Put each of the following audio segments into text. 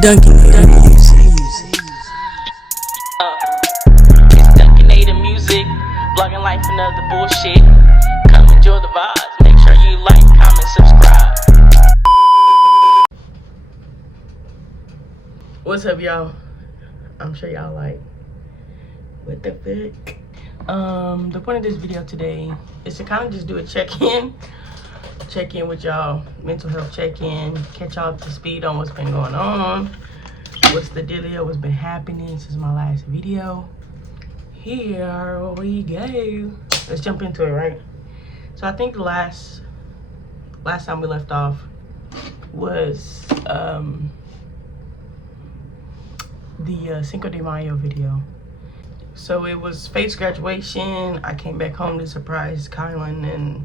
Dunkinator music. Dunkinator music, blogging life and other bullshit. Come enjoy the vibes. Make sure you like, comment, subscribe. What's up, y'all? I'm sure y'all like, what the fuck? The point of this video today is to kind of just do a check-in with y'all, mental health check-in, catch y'all up to speed on what's been going on, what's the dealio, what's been happening since my last video. Here we go. Let's jump into it, right? So I think the last time we left off was the Cinco de Mayo video. So it was Faith's graduation. I came back home to surprise Kylan and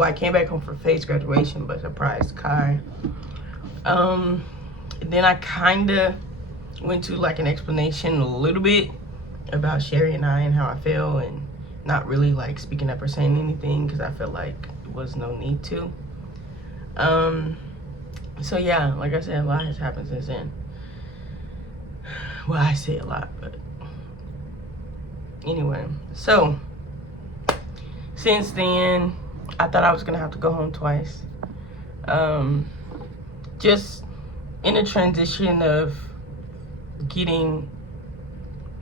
I came back home for Faith's graduation, but surprised Kai. And then I kind of went to like an explanation a little bit about Sherry and I and how I feel, and not really like speaking up or saying anything because I felt like there was no need to. So yeah, like I said, a lot has happened since then. Well, I say a lot, but anyway. So since then, I thought I was gonna have to go home twice. Just in a transition of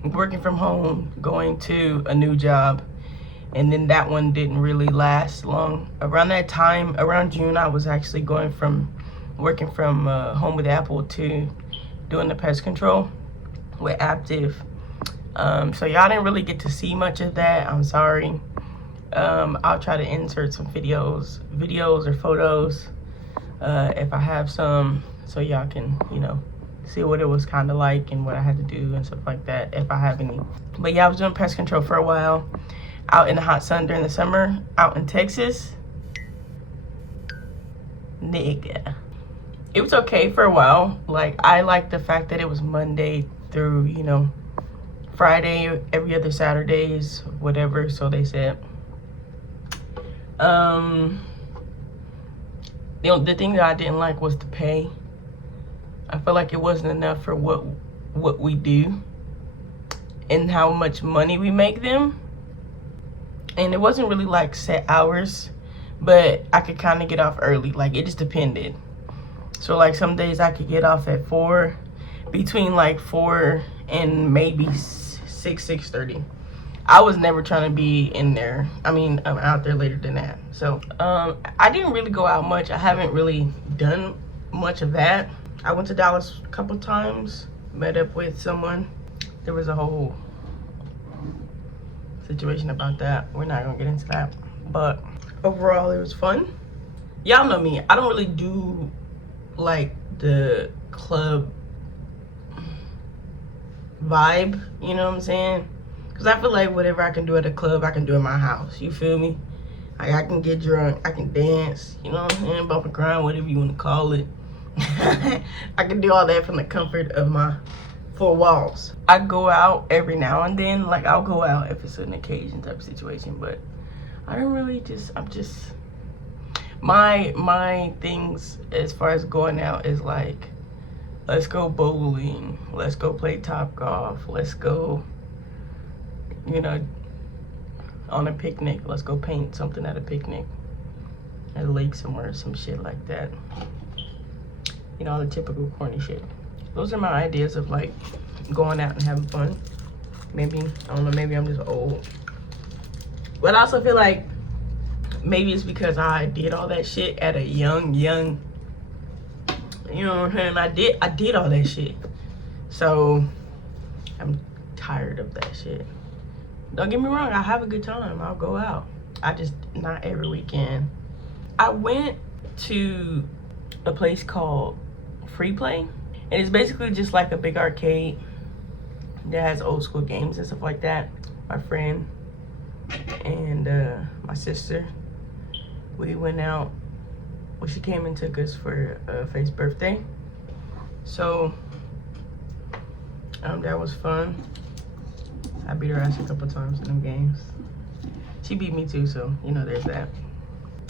working from home, going to a new job, and then that one didn't really last long. Around that time, around June, I was actually going from working from home with Apple to doing the pest control with Aptiv. So y'all didn't really get to see much of that. I'm sorry. I'll try to insert some videos or photos if I have some, so y'all can, see what it was kind of like and what I had to do and stuff like that, if I have any. But yeah, I was doing pest control for a while, out in the hot sun during the summer, out in Texas. Nigga. It was okay for a while. Like, I liked the fact that it was Monday through, Friday, every other Saturdays, whatever, so they said. The thing that I didn't like was the pay. I felt like it wasn't enough for what we do and how much money we make them. And it wasn't really like set hours, but I could kind of get off early. Like, it just depended. So like some days I could get off at 4, between like 4 and maybe 6:30. I was never trying to be in there. I'm out there later than that. So I didn't really go out much. I haven't really done much of that. I went to Dallas a couple times, met up with someone. There was a whole situation about that. We're not gonna get into that. But overall, it was fun. Y'all know me. I don't really do like the club vibe, you know what I'm saying? Because I feel like whatever I can do at a club, I can do in my house. You feel me? Like, I can get drunk, I can dance, you know what I'm saying? Bump and grind, whatever you want to call it. I can do all that from the comfort of my 4 walls. I go out every now and then. Like, I'll go out if it's an occasion type of situation, but I don't really my things as far as going out is like, let's go bowling, let's go play Topgolf, let's go, on a picnic, let's go paint something at a picnic at a lake somewhere, some shit like that. The typical corny shit. Those are my ideas of like going out and having fun. Maybe, I don't know, maybe I'm just old. But I also feel like maybe it's because I did all that shit at a young, you know what I'm saying? I did all that shit. So I'm tired of that shit. Don't get me wrong, I have a good time. I'll go out. I just, not every weekend. I went to a place called Free Play, and it's basically just like a big arcade that has old school games and stuff like that. My friend and my sister, we went out. Well, she came and took us for Faith's birthday. So that was fun. I beat her ass a couple times in them games. She beat me too, so there's that.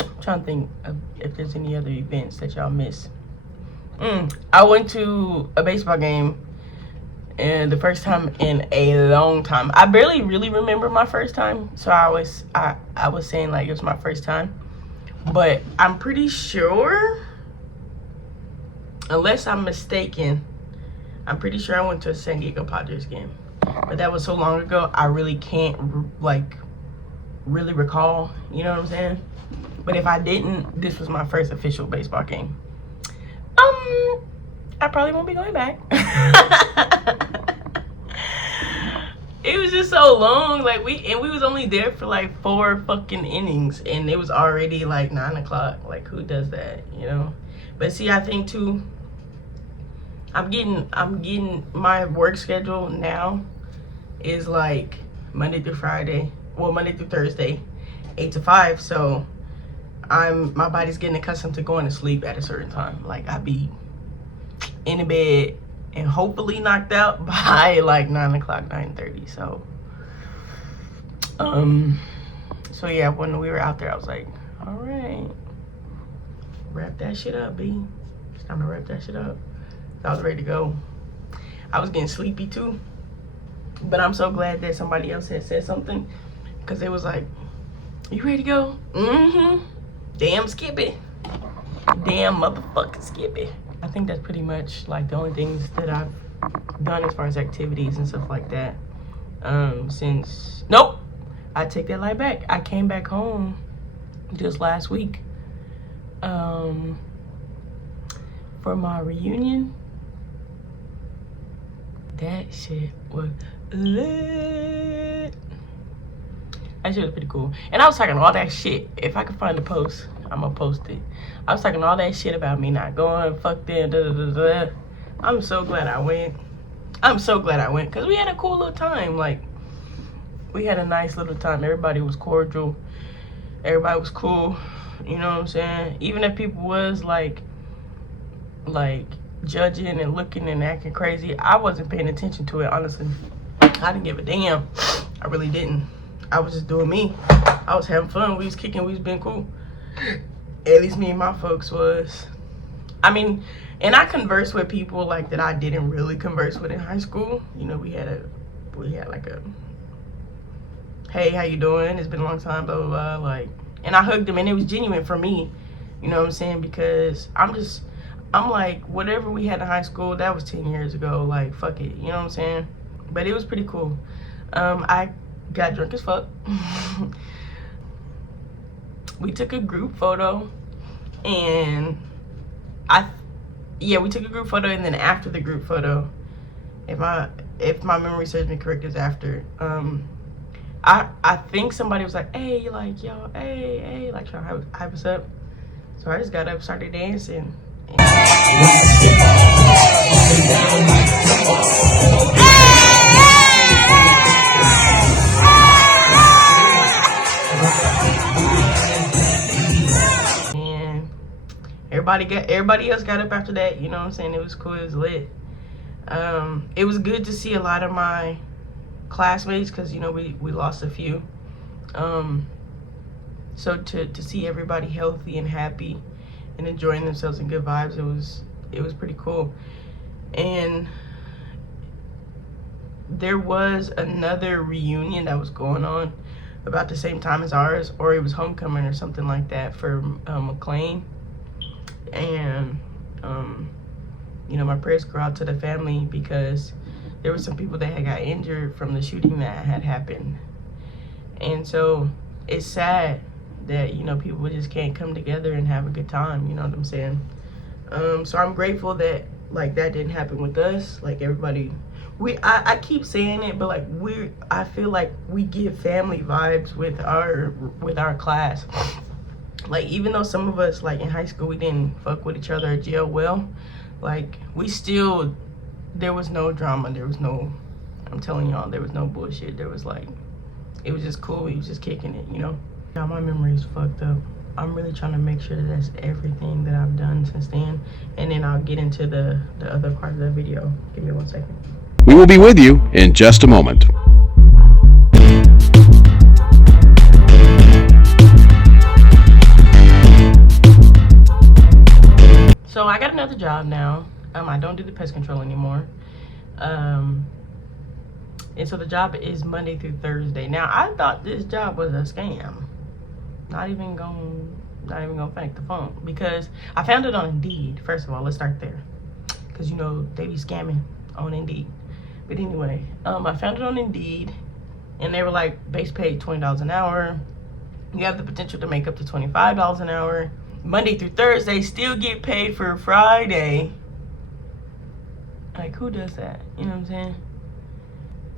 I'm trying to think of if there's any other events that y'all miss. I went to a baseball game, and the first time in a long time. I barely really remember my first time, so I was saying like it was my first time, but I'm pretty sure, unless I'm mistaken, I'm pretty sure I went to a San Diego Padres game, but that was so long ago I really can't like really recall, you know what I'm saying? But if I didn't, this was my first official baseball game. I probably won't be going back. It was just so long, like we was only there for like 4 fucking innings, and it was already like 9 o'clock. Like, who does that, you know? But see, I think too, I'm getting my work schedule now is like Monday through Friday, well, Monday through Thursday, 8 to 5. So my body's getting accustomed to going to sleep at a certain time. Like, I be in the bed and hopefully knocked out by like 9 o'clock, 9:30. So yeah, when we were out there, I was like, all right, wrap that shit up, B. It's time to wrap that shit up. I was ready to go. I was getting sleepy too, but I'm so glad that somebody else had said something, because it was like, you ready to go? Damn Skippy. Damn motherfucking Skippy. I think that's pretty much like the only things that I've done as far as activities and stuff like that. Nope, I take that lie back. I came back home just last week for my reunion. That shit was lit. That shit was pretty cool. And I was talking all that shit. If I could find the post, I'm gonna post it. I was talking all that shit about me not going, fuck them, da. I'm so glad I went. Because we had a cool little time. Like, we had a nice little time. Everybody was cordial. Everybody was cool. You know what I'm saying? Even if people was like judging and looking and acting crazy, I wasn't paying attention to it, honestly. I didn't give a damn. I really didn't. I was just doing me. I was having fun. We was kicking. We was being cool. At least me and my folks was. I mean, and I conversed with people like that I didn't really converse with in high school. You know, we had like a, hey, how you doing? It's been a long time, blah, blah, blah. Like, and I hugged them, and it was genuine for me. You know what I'm saying? Because I'm like, whatever we had in high school, that was 10 years ago. Like, fuck it. You know what I'm saying? But it was pretty cool. I got drunk as fuck. We took a group photo, and we took a group photo, and then after the group photo, if my memory serves me correct, is after, I think somebody was like, hey, like, yo, hey, like, trying to hype us up. So I just got up, started dancing. Everybody else got up after that, you know what I'm saying? It was cool, it was lit. It was good to see a lot of my classmates, because, you know, we lost a few. So to see everybody healthy and happy and enjoying themselves and good vibes, it was pretty cool. And there was another reunion that was going on about the same time as ours, or it was homecoming or something like that for McLean. And you know, my prayers go out to the family, because there were some people that had got injured from the shooting that had happened. And so it's sad that, you know, people just can't come together and have a good time, you know what I'm saying? So I'm grateful that, like, that didn't happen with us. Like, everybody, I keep saying it, but like, I feel like we give family vibes with our class. Like, even though some of us, like, in high school, we didn't fuck with each other or gel well, like, there was no drama, I'm telling y'all, there was no bullshit. There was, like, it was just cool. We was just kicking it, you know? Y'all, my memory is fucked up. I'm really trying to make sure that that's everything that I've done since then, and then I'll get into the other part of the video. Give me 1 second. We will be with you in just a moment. So So I got another job now. I don't do the pest control anymore. And so the job is Monday through Thursday. Now I thought this job was a scam. Not even gonna fake the phone, because I found it on Indeed. First of all, let's start there, because you know they be scamming on Indeed. But anyway, I found it on Indeed, and they were like, base pay $20 an hour. You have the potential to make up to $25 an hour. Monday through Thursday, still get paid for Friday. Like, who does that? You know what I'm saying?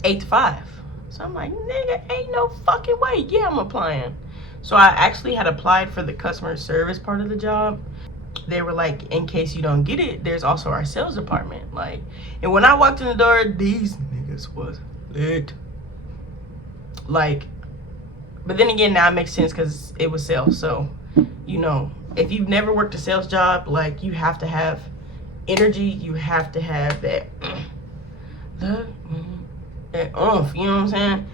8 to 5. So I'm like, nigga, ain't no fucking way. Yeah, I'm applying. So I actually had applied for the customer service part of the job. They were like, in case you don't get it, there's also our sales department. Like, and when I walked in the door, these niggas was lit. Like, but then again, now it makes sense because it was sales. So, you know, if you've never worked a sales job, like, you have to have energy. You have to have that, that oomph, you know what I'm saying?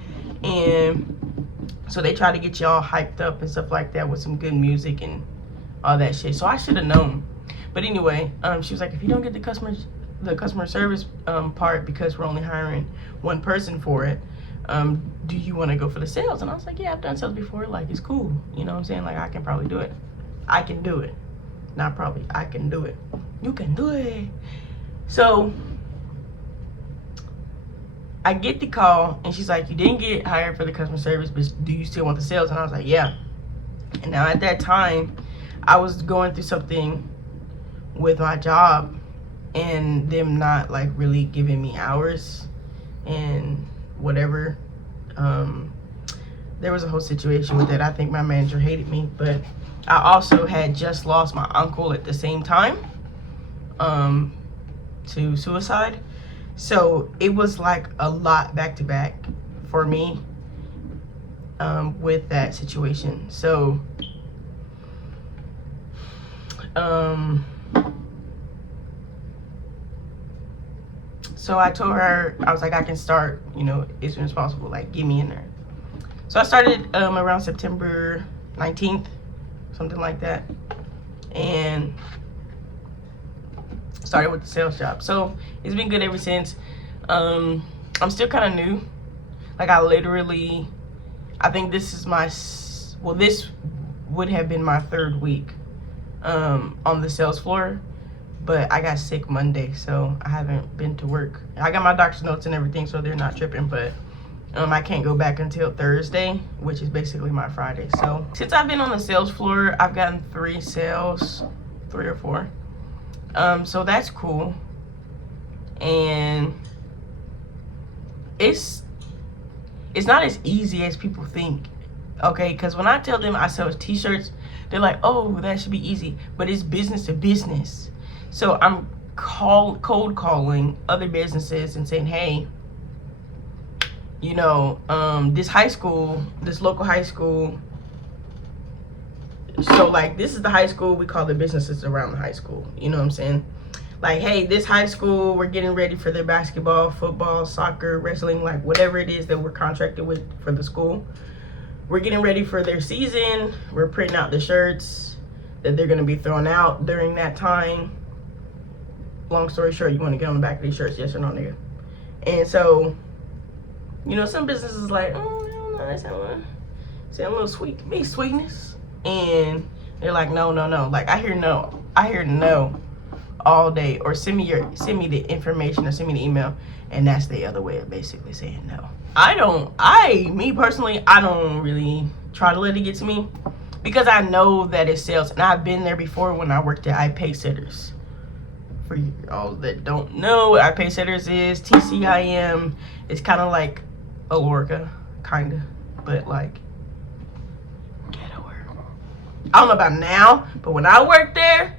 And so they try to get you all hyped up and stuff like that with some good music and all that shit. So I should have known. But anyway, she was like, if you don't get the customer service part, because we're only hiring one person for it, do you want to go for the sales? And I was like, yeah, I've done sales before. Like, it's cool. You know what I'm saying? Like, I can probably do it. I can do it. Not probably. I can do it. You can do it. So I get the call, and she's like, you didn't get hired for the customer service, but do you still want the sales? And I was like, yeah. And now at that time, I was going through something with my job and them not like really giving me hours and whatever. There was a whole situation with it. I think my manager hated me, but I also had just lost my uncle at the same time to suicide. So it was like a lot back to back for me with that situation. So so I told her, I was like, I can start, you know, as soon as possible, like, get me in there. So I started around September 19th, something like that, and started with the sales job. So it's been good ever since. I'm still kind of new. Like, I think this is this would have been my 3rd week on the sales floor, but I got sick Monday, so I haven't been to work. I got my doctor's notes and everything, so they're not tripping, but I can't go back until Thursday, which is basically my Friday. So since I've been on the sales floor, I've gotten 3 sales, 3 or 4. So that's cool. And it's not as easy as people think, okay? Because when I tell them I sell t-shirts, they're like, oh, that should be easy. But it's business to business. So I'm cold calling other businesses and saying, hey, you know, this local high school. So, like, this is the high school. We call the businesses around the high school. You know what I'm saying? Like, hey, this high school, we're getting ready for their basketball, football, soccer, wrestling, like whatever it is that we're contracted with for the school. We're getting ready for their season. We're printing out the shirts that they're going to be throwing out during that time. Long story short, you want to get on the back of these shirts, yes or no, nigga? And so, you know, some businesses like, oh, I don't know, that sound a little sweet to me, sweetness. And they're like, no. Like, I hear no all day, or send me the information, or send me the email, and that's the other way of basically saying no. Me personally, I don't really try to let it get to me, because I know that it sells, and I've been there before when I worked at iPaysetters. For y'all that don't know what iPaysetters is, TCIM, it's kind of like Alorca, kind of, but like ghettoer. I don't know about now, but when I worked there,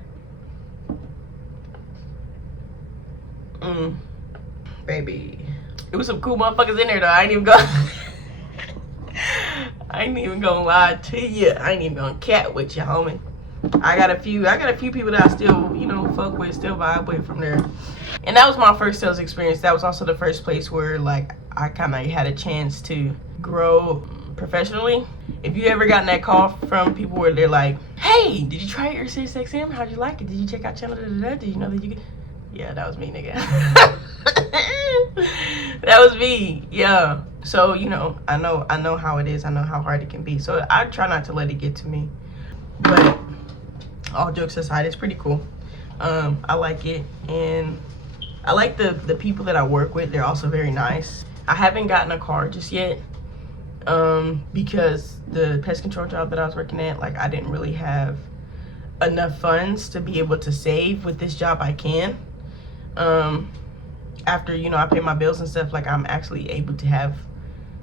baby, it was some cool motherfuckers in there though. I ain't even gonna lie to you. I ain't even gonna cat with you, homie. I got a few people that I still, you know, fuck with, still vibe with from there. And that was my first sales experience. That was also the first place where, like, I kind of had a chance to grow professionally, if you ever gotten that call from people where they're like, hey, did you try your SiriusXM? How'd you like it? Did you check out channel da-da-da? Did you know that you could? Yeah, that was me, nigga. That was me. Yeah. So, you know how it is. I know how hard it can be. So I try not to let it get to me. But all jokes aside, it's pretty cool. I like it, and I like the people that I work with. They're also very nice. I haven't gotten a car just yet, because the pest control job that I was working at, like, I didn't really have enough funds to be able to save. With this job I can. After, you know, I pay my bills and stuff, like, I'm actually able to have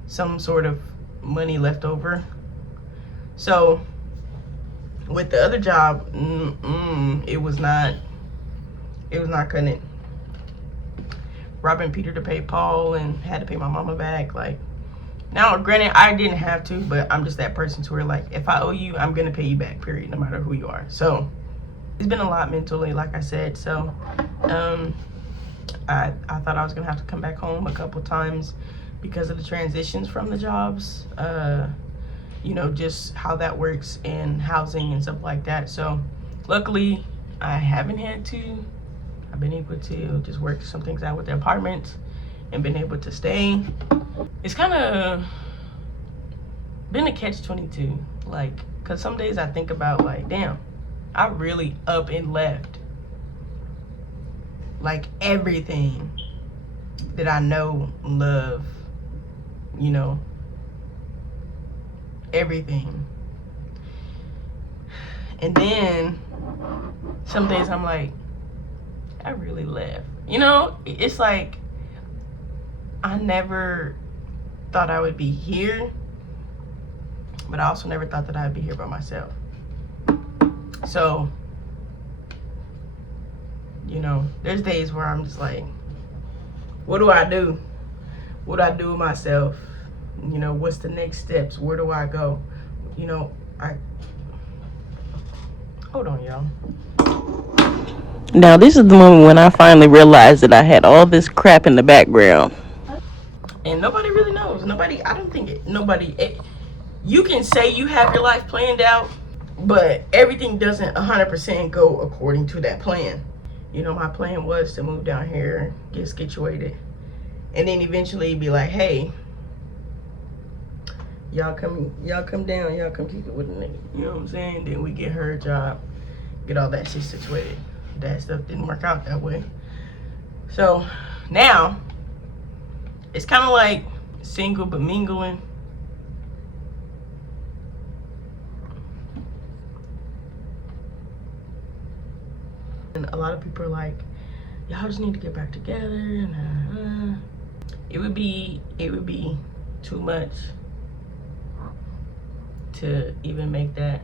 some sort of money left over. So with the other job, it was not cutting it. Robbing Peter to pay Paul, and had to pay my mama back. Like, now, granted, I didn't have to, but I'm just that person to where, like, if I owe you, I'm gonna pay you back, period, no matter who you are. So it's been a lot mentally, like I said. So I thought I was gonna have to come back home a couple times because of the transitions from the jobs, you know, just how that works, and housing and stuff like that. So luckily I haven't had to. I've been able to just work some things out with the apartment and been able to stay. It's kind of been a catch-22, like, because some days I think about, like, damn, I really up and left, like, everything that I know, love, you know, everything. And then some days I'm like, I really left. You know, it's like, I never thought I would be here, but I also never thought that I'd be here by myself. So, you know, there's days where I'm just like, what do I do? What do I do with myself? You know, what's the next steps? Where do I go? You know, hold on, y'all. Now, this is the moment when I finally realized that I had all this crap in the background. And nobody really knows. You can say you have your life planned out, but everything doesn't 100% go according to that plan. You know, my plan was to move down here, get situated, and then eventually be like, hey, y'all come down, y'all come kick it with a nigga. You know what I'm saying? Then we get her a job, get all that shit situated. That stuff didn't work out that way. So now it's kind of like single but mingling. And a lot of people are like, y'all just need to get back together, and it would be too much to even make that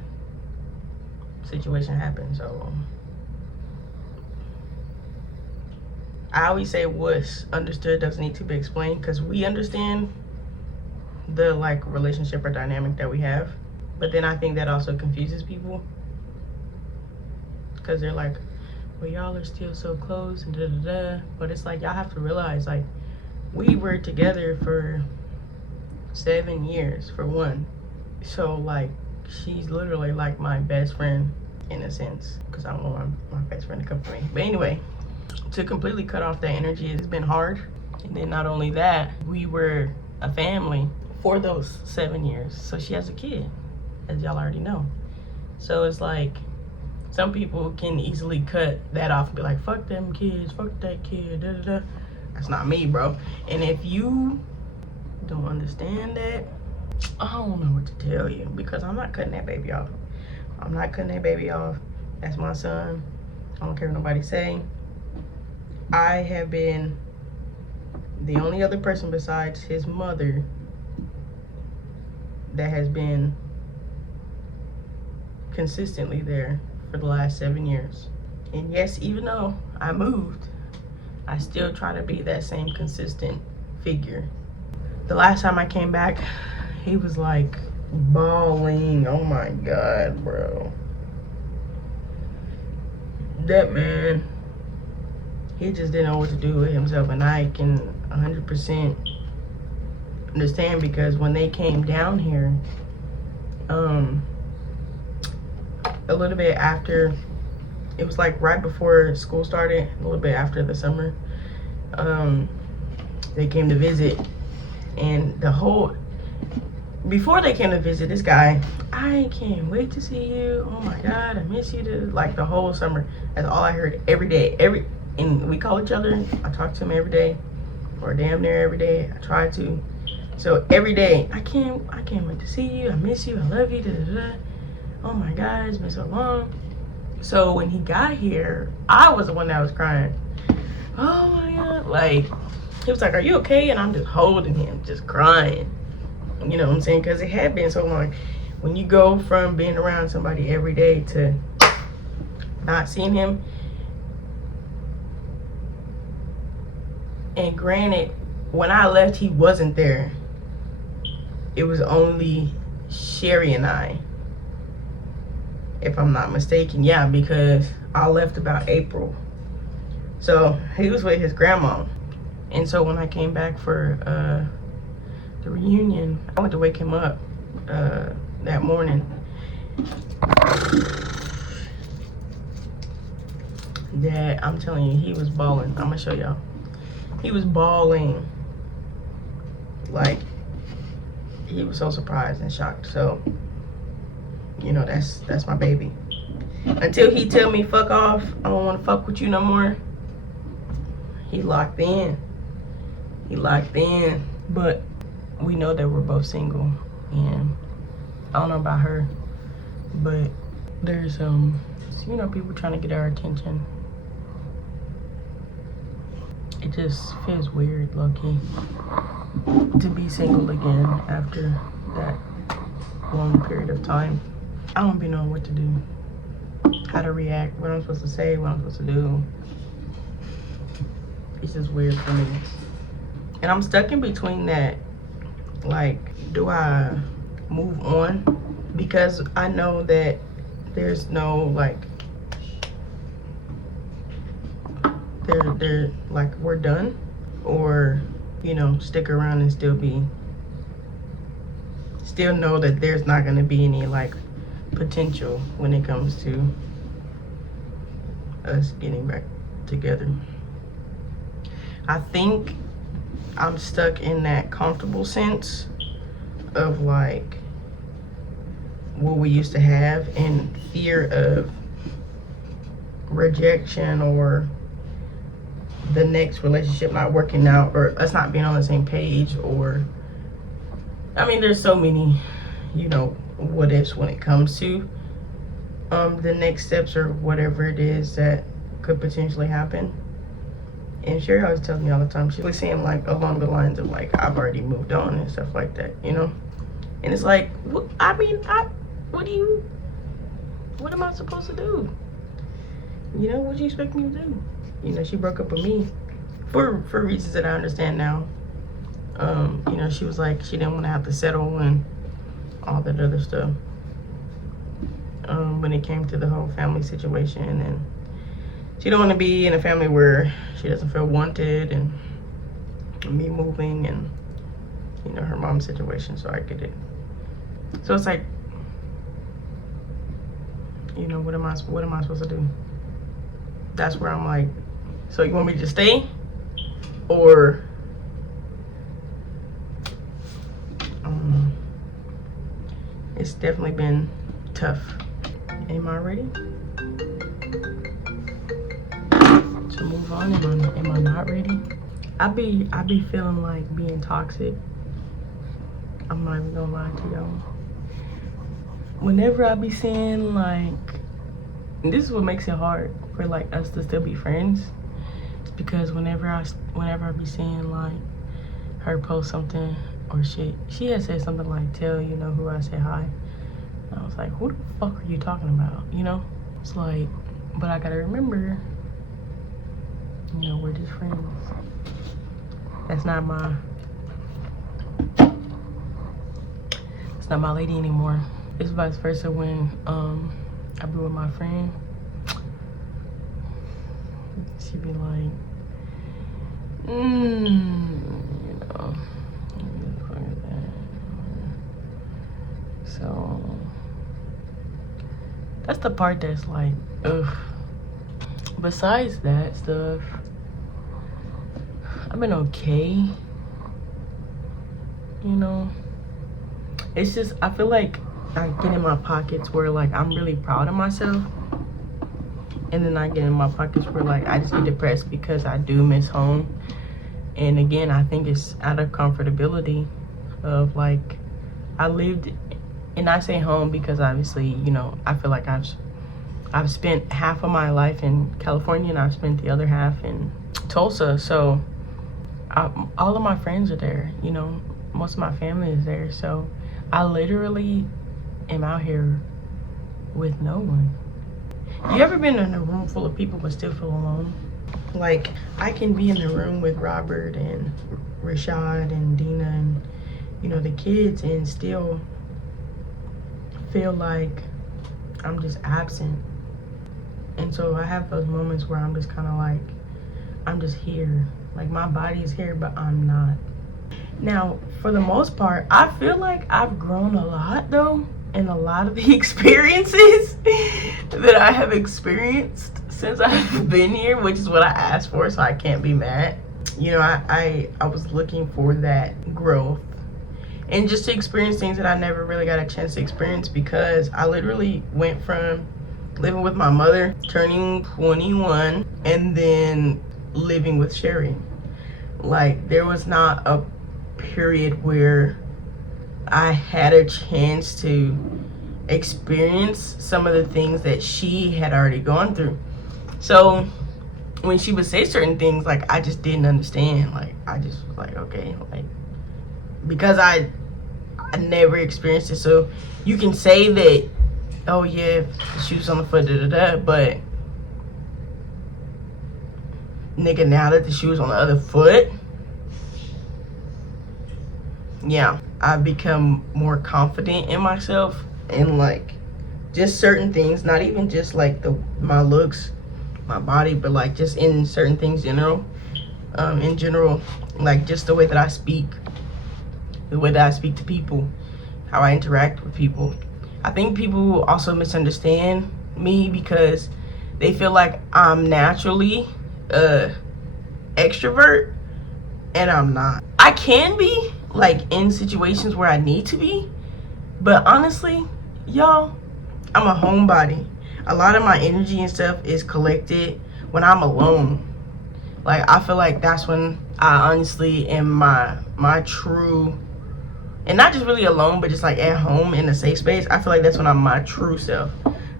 situation happen. So I always say what's understood doesn't need to be explained, because we understand the, like, relationship or dynamic that we have. But then I think that also confuses people, because they're like, well, y'all are still so close and da-da-da. But it's like, y'all have to realize, like, we were together for 7 years, for one. So, like, she's literally like my best friend in a sense, because I don't want my best friend to come for me. But anyway, to completely cut off that energy has been hard. And then not only that, we were a family for those 7 years. So she has a kid, as y'all already know. So it's like, some people can easily cut that off and be like, fuck them kids, fuck that kid, da da da. That's not me, bro. And if you don't understand that, I don't know what to tell you, because I'm not cutting that baby off. I'm not cutting that baby off. That's my son. I don't care what nobody say. I have been the only other person besides his mother that has been consistently there for the last 7 years. And yes, even though I moved, I still try to be that same consistent figure. The last time I came back, he was like bawling. Oh my God, bro. That man, he just didn't know what to do with himself. And I can 100% understand, because when they came down here, a little bit after, it was like right before school started, a little bit after the summer, they came to visit, and before they came to visit, this guy, I can't wait to see you, oh my god, I miss you, like the whole summer. That's all I heard every day. And we call each other, I talk to him every day, or damn near every day. I try to. So every day, I can't wait to see you, I miss you, I love you, da, da, da. Oh my god, it's been so long. So when he got here, I was the one that was crying. Oh my god, like, he was like, are you okay? And I'm just holding him, just crying. You know what I'm saying? Because it had been so long. When you go from being around somebody every day to not seeing him, and granted, when I left, he wasn't there. It was only Sherry and I, if I'm not mistaken. Yeah, because I left about April. So he was with his grandma. And so when I came back for the reunion, I went to wake him up that morning. That, I'm telling you, he was bawling. I'm gonna show y'all. He was bawling. Like, he was so surprised and shocked. So, you know, that's my baby. Until he tell me fuck off, I don't want to fuck with you no more, he locked in. He locked in. But we know that we're both single, and I don't know about her, but there's you know, people trying to get our attention. It just feels weird, low-key, to be single again after that long period of time. I don't be knowing what to do, how to react, what I'm supposed to say, what I'm supposed to do. It's just weird for me. And I'm stuck in between that, like, do I move on? Because I know that there's no, like, they're like, we're done, or, you know, stick around and still know that there's not going to be any, like, potential when it comes to us getting back together. I think I'm stuck in that comfortable sense of, like, what we used to have, and fear of rejection, or the next relationship not working out, or us not being on the same page, or, I mean, there's so many, you know, what ifs when it comes to the next steps, or whatever it is that could potentially happen. And Sherry always tells me all the time, she was saying, like, along the lines of, like, I've already moved on and stuff like that, you know? And it's like, what am I supposed to do? You know, what do you expect me to do? You know, she broke up with me for reasons that I understand now. You know, she was like, she didn't want to have to settle and all that other stuff. When it came to the whole family situation, and she don't want to be in a family where she doesn't feel wanted, and me moving, and, you know, her mom's situation, so I get it. So it's like, you know, what am I supposed to do? That's where I'm like, so you want me to just stay, or I don't know. It's definitely been tough. Am I ready to move on? Am I not ready? I be feeling like being toxic. I'm not even gonna lie to y'all. Whenever I be seeing, like, and this is what makes it hard for, like, us to still be friends, because whenever I be seeing, like, her post something, or she had said something like, tell, you know, who I say hi. And I was like, who the fuck are you talking about? You know? It's like, but I gotta remember, you know, we're just friends. That's not my lady anymore. It's vice versa when I be with my friend. She be like, you know, what the fuck is So that's the part that's like, ugh. Besides that stuff, I've been okay. You know, it's just, I feel like I get in my pockets where like I'm really proud of myself, and then I get in my pockets where like I just get depressed because I do miss home. And again, I think it's out of comfortability of like, I lived, and I say home because obviously, you know, I feel like I've spent half of my life in California and I've spent the other half in Tulsa. So all of my friends are there, you know, most of my family is there. So I literally am out here with no one. You ever been in a room full of people but still feel alone? Like, I can be in the room with Robert and Rashad and Dina and, you know, the kids, and still feel like I'm just absent. And so I have those moments where I'm just kind of like, I'm just here. Like, my body is here, but I'm not. Now, for the most part, I feel like I've grown a lot, though, in a lot of the experiences that I have experienced since I've been here, which is what I asked for, so I can't be mad. You know, I was looking for that growth and just to experience things that I never really got a chance to experience, because I literally went from living with my mother, turning 21, and then living with Sherry. Like, there was not a period where I had a chance to experience some of the things that she had already gone through. So when she would say certain things, like, I just didn't understand. Like, I just was like, okay, like, because I never experienced it. So you can say that, oh yeah, the shoes on the foot, but nigga, now that the shoe's on the other foot, yeah, I've become more confident in myself, and like just certain things, not even just like my looks, my body, but like just in certain things in general, like just the way that I speak, the way that I speak to people, how I interact with people. I think people also misunderstand me because they feel like I'm naturally extrovert, and I'm not. I can be, like, in situations where I need to be, but honestly, y'all, I'm a homebody. A lot of my energy and stuff is collected when I'm alone. Like, I feel like that's when I honestly am my true, and not just really alone, but just like at home in a safe space. I feel like that's when I'm my true self.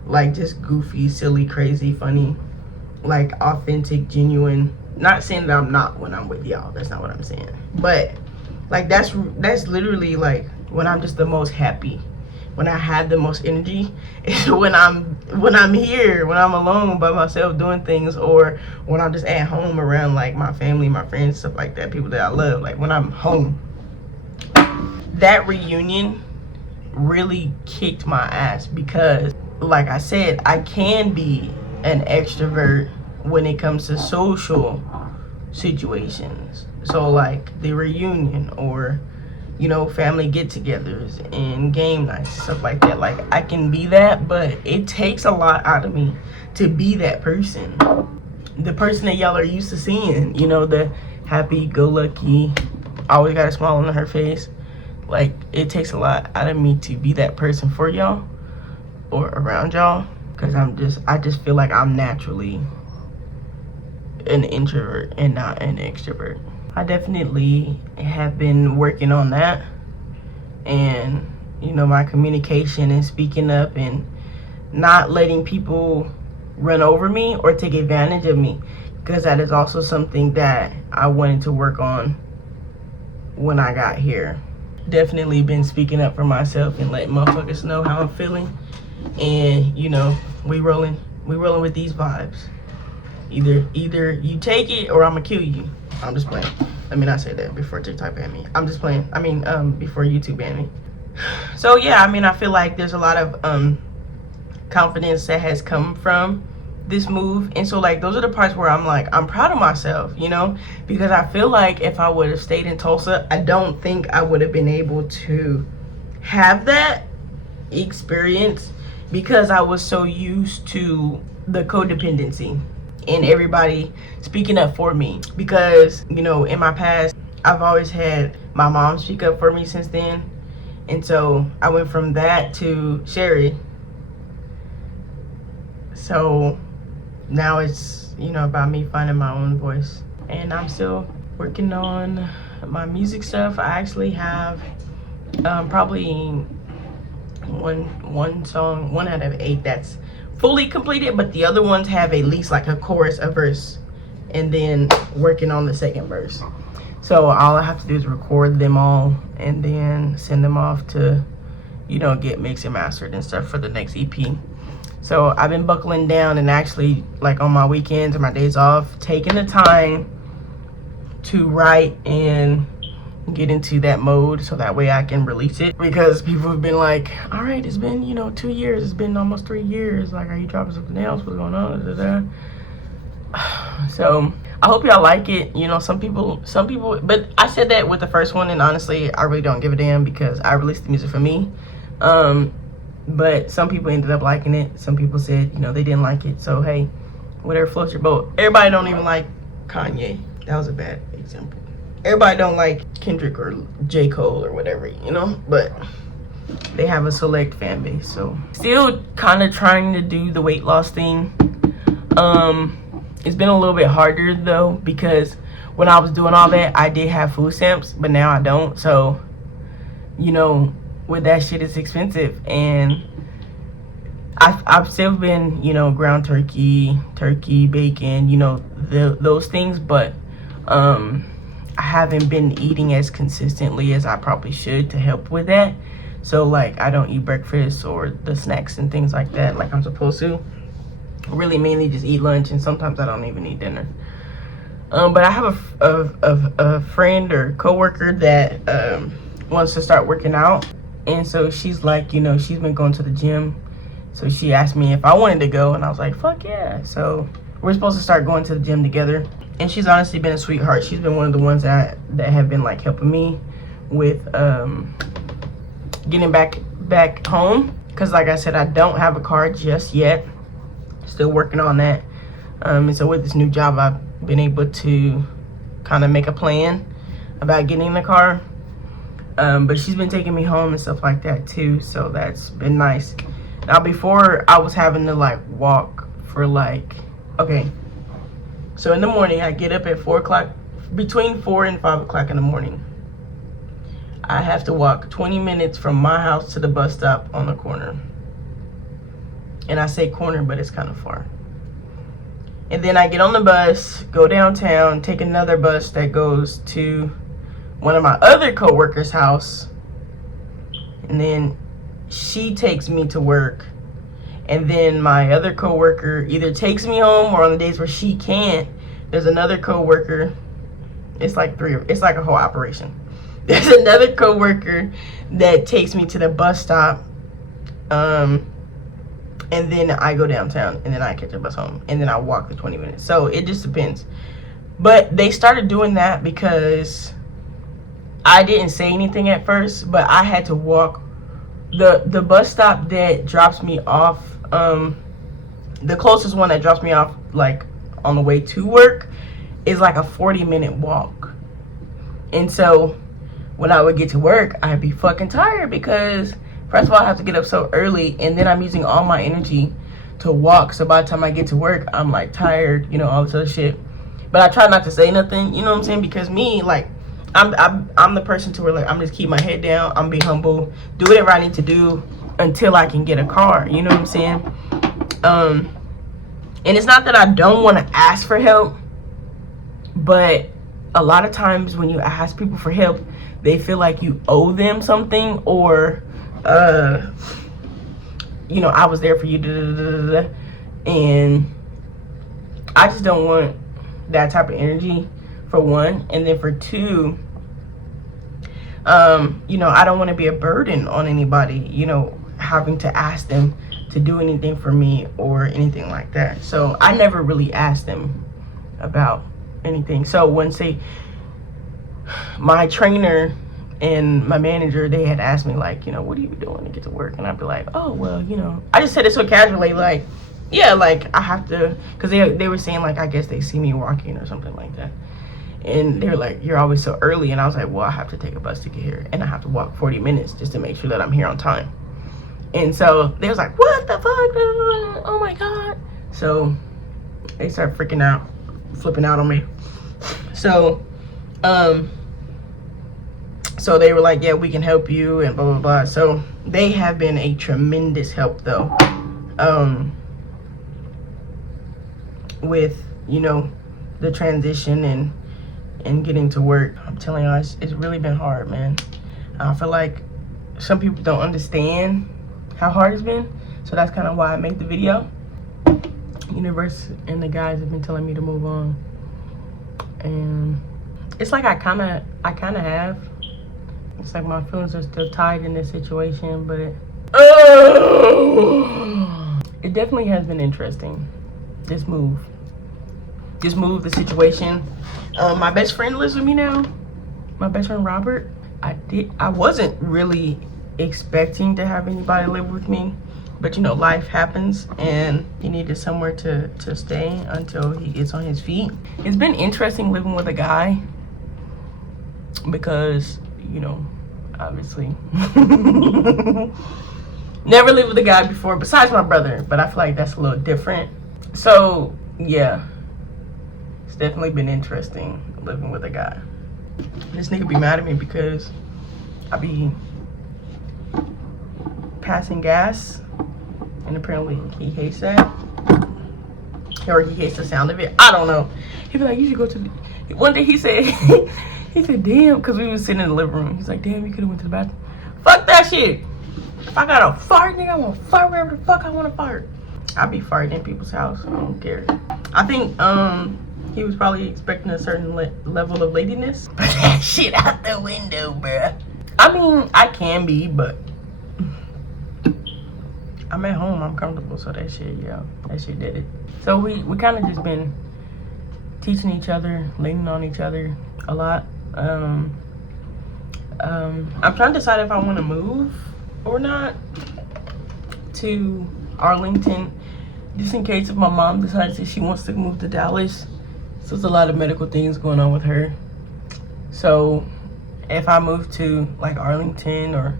Like, just goofy, silly, crazy, funny, like authentic, genuine. Not saying that I'm not when I'm with y'all, that's not what I'm saying, but like that's literally like when I'm just the most happy, when I have the most energy, is when I'm here, when I'm alone by myself doing things, or when I'm just at home around like my family, my friends, stuff like that, people that I love. Like when I'm home, that reunion really kicked my ass, because like I said, I can be an extrovert when it comes to social situations. So like the reunion, or you know, family get-togethers and game nights, stuff like that. Like, I can be that, but it takes a lot out of me to be that person. The person that y'all are used to seeing, you know, the happy-go-lucky, always got a smile on her face. Like, it takes a lot out of me to be that person for y'all or around y'all, because I just feel like I'm naturally an introvert and not an extrovert. I definitely have been working on that, and you know, my communication and speaking up and not letting people run over me or take advantage of me, because that is also something that I wanted to work on when I got here. Definitely been speaking up for myself and letting motherfuckers know how I'm feeling, and you know, we rolling with these vibes. Either you take it or I'ma kill you. I'm just playing. Let me not say that before TikTok banned me. I'm just playing. I mean, before YouTube banned me. So yeah, I mean, I feel like there's a lot of confidence that has come from this move, and so like those are the parts where I'm like, I'm proud of myself, you know, because I feel like if I would have stayed in Tulsa, I don't think I would have been able to have that experience because I was so used to the codependency and everybody speaking up for me. Because, you know, in my past, I've always had my mom speak up for me since then. And so I went from that to Sherry. So now it's, you know, about me finding my own voice. And I'm still working on my music stuff. I actually have probably one song, 1 out of 8 that's fully completed, but the other ones have at least like a chorus, a verse, and then working on the second verse. So all I have to do is record them all and then send them off to, you know, get mixed and mastered and stuff for the next EP. So I've been buckling down and actually, like, on my weekends or my days off, taking the time to write and get into that mode so that way I can release it. Because people have been like, all right, it's been, you know, 2 years, it's been almost 3 years, like, are you dropping something else, what's going on, da, da, da. So I hope y'all like it. You know, some people, but I said that with the first one, and honestly I really don't give a damn because I released the music for me. But some people ended up liking it. Some people said, you know, they didn't like it. So hey, whatever floats your boat. Everybody don't even like Kanye. That was a bad example. Everybody don't like Kendrick or J. Cole or whatever, you know, but they have a select fan base. So still kind of trying to do the weight loss thing. It's been a little bit harder though, because when I was doing all that, I did have food stamps, but now I don't. So, you know, with that shit, it's expensive. And I've still been, you know, ground turkey, bacon, you know, those things, but I haven't been eating as consistently as I probably should to help with that. So like, I don't eat breakfast or the snacks and things like that like I'm supposed to. Really mainly just eat lunch, and sometimes I don't even eat dinner. But I have a friend or coworker that wants to start working out, and so she's like, you know, she's been going to the gym, so she asked me if I wanted to go, and I was like, fuck yeah. So we're supposed to start going to the gym together, and she's honestly been a sweetheart. She's been one of the ones that have been like helping me with getting back home, because like I said, I don't have a car just yet. Still working on that. And so with this new job, I've been able to kind of make a plan about getting the car. But she's been taking me home and stuff like that too, so that's been nice. Now before, I was having to like walk for like, okay, so in the morning I get up at 4 o'clock, between 4 and 5 o'clock in the morning. I have to walk 20 minutes from my house to the bus stop on the corner. And I say corner, but it's kind of far. And then I get on the bus, go downtown, take another bus that goes to one of my other coworkers' house. And then she takes me to work. And then my other coworker either takes me home, or on the days where she can't, there's another coworker. It's like a whole operation. There's another coworker that takes me to the bus stop. And then I go downtown, and then I catch a bus home, and then I walk the 20 minutes. So it just depends. But they started doing that because I didn't say anything at first, but I had to walk the bus stop that drops me off. The closest one that drops me off, like on the way to work, is like a 40-minute walk. And so when I would get to work, I'd be fucking tired because first of all, I have to get up so early, and then I'm using all my energy to walk. So by the time I get to work, I'm like tired, you know, all this other shit. But I try not to say nothing, you know what I'm saying? Because me, like, I'm the person to where like I'm just keep my head down, I'm be humble, do whatever I need to do until I can get a car, you know what I'm saying? And it's not that I don't want to ask for help, but a lot of times when you ask people for help, they feel like you owe them something, or you know, I was there for you, and I just don't want that type of energy, for one. And then for two, you know, I don't want to be a burden on anybody, you know, having to ask them to do anything for me or anything like that. So I never really asked them about anything. So when, say, my trainer And my manager, they had asked me, like, you know, what are you doing to get to work? And I'd be like, oh, well, you know, I just said it so casually, like, yeah, like, I have to, because they were saying, like, I guess they see me walking or something like that. And they were like, you're always so early. And I was like, well, I have to take a bus to get here. And I have to walk 40 minutes just to make sure that I'm here on time. And so they was like, what the fuck? Oh, my God. So they started freaking out, flipping out on me. So, so they were like, yeah, we can help you and blah, blah, blah. So they have been a tremendous help, though, with, you know, the transition and getting to work. I'm telling you, it's really been hard, man. I feel like some people don't understand how hard it's been. So that's kind of why I made the video. Universe and the guys have been telling me to move on. And it's like I kind of have. It's like my feelings are still tied in this situation, but it definitely has been interesting. This move, the situation. My best friend lives with me now. My best friend Robert. I wasn't really expecting to have anybody live with me, but you know, life happens, and he needed somewhere to stay until he gets on his feet. It's been interesting living with a guy because, you know, obviously never lived with a guy before besides my brother, but I feel like that's a little different. So yeah, it's definitely been interesting living with a guy. This nigga be mad at me because I be passing gas, and apparently he hates that, or he hates the sound of it. I don't know. He be like, you should go to the... One day he said he said, damn, because we was sitting in the living room. He's like, damn, you could have went to the bathroom. Fuck that shit. If I gotta fart, nigga, I want to fart wherever the fuck I want to fart. I be farting in people's house. I don't care. I think he was probably expecting a certain level of ladiness. Put that shit out the window, bruh. I mean, I can be, but I'm at home. I'm comfortable, so that shit, yeah, that shit did it. So we kind of just been teaching each other, leaning on each other a lot. I'm trying to decide if I want to move or not to Arlington, just in case if my mom decides that she wants to move to Dallas. So there's a lot of medical things going on with her. So if I move to like Arlington or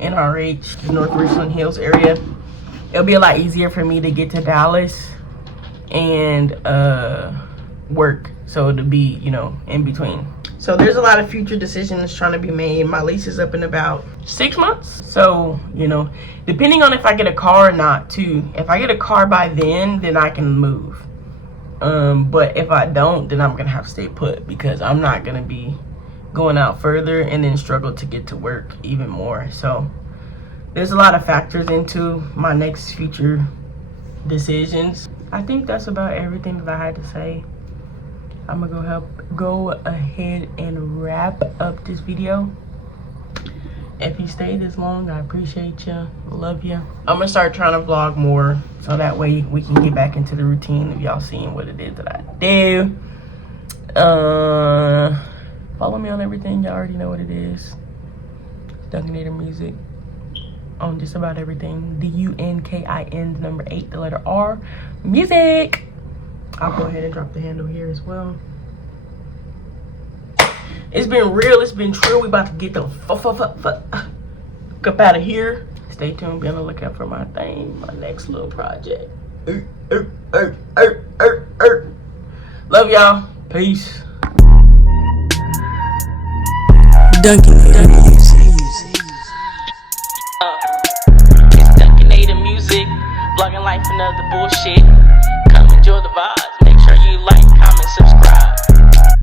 NRH, the North Richland Hills area, it'll be a lot easier for me to get to Dallas and work. So it'll be, you know, in between. So there's a lot of future decisions trying to be made. My lease is up in about 6 months. So, you know, depending on if I get a car or not too. If I get a car by then I can move. But if I don't, then I'm gonna have to stay put, because I'm not gonna be going out further and then struggle to get to work even more. So there's a lot of factors into my next future decisions. I think that's about everything that I had to say. I'm gonna go ahead and wrap up this video. If you stayed this long, I appreciate you. Love you. I'm gonna start trying to vlog more, so that way we can get back into the routine of y'all seeing what it is that I do. Follow me on everything. Y'all already know what it is. Dunkinator Music on just about everything. DUNKIN number 8, the letter R. Music. I'll go ahead and drop the handle here as well. It's been real. It's been true. We about to get the fuck up out of here. Stay tuned. Be on the lookout for my thing, my next little project. Love y'all. Peace. Dunkinator Music. It's Dunkinator Music. Vlogging life and other bullshit. Come enjoy the vibe.